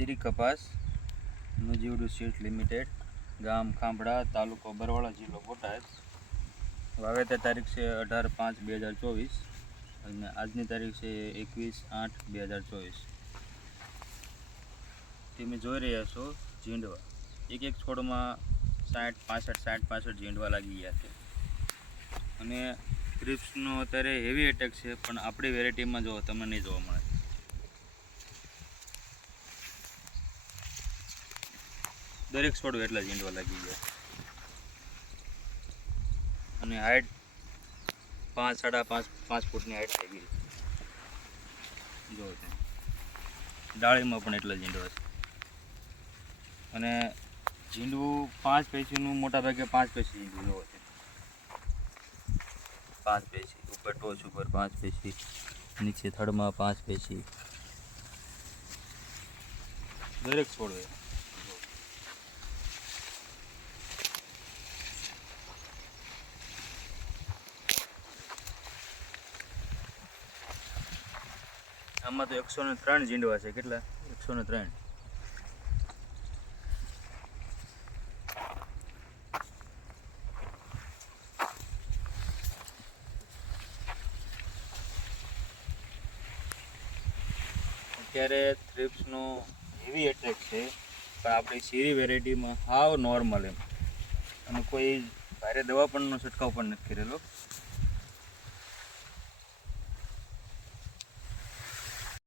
શ્રી કપાસ નુજીવડું seed limited, ગામ ખાંભડા, તાલુકો બરવાળા, જિલ્લો બોટાદ. વાવેતર તારીખ છે 18/5/2024 અને આજની તારીખ છે 21/8/2024. તમે જોઈ રહ્યા છો ઝીંડવા, એક એક છોડમાં 60-65 ઝીંડવા લાગી ગયા છે. અને થ્રિપ્સનો અત્યારે હેવી એટેક છે, પણ આપણી વેરાયટીમાં જો તમને નહીં જોવા મળે. દરેક છોડ એટલા ઝીંડવા લાગી ગયા અને હાઈટ 5-5.5 ફૂટની હાઈટ થઈ ગઈ. જો ડાળીમાં પણ એટલા ઝીંડવા છે. અને ઝીંડવું 5 પેશીનું, મોટા ભાગે 5 પેશી ઝીંડવું જોવો છે. 5 પેશી ઉપર, ટોચ ઉપર 5 પેશી, નીચે થડમાં 5 પેશી, દરેક છોડવે. આમાં તો 103 ઝીંડવા છે. કેટલા? 103. અત્યારે થ્રિપ્સનો હેવી એટેક છે, પણ આપણી શીરી વેરાયટીમાં હાવ નોર્મલ એમ, અને કોઈ ભારે દવા પણનો છંટકાવ પણ નથી કરેલો.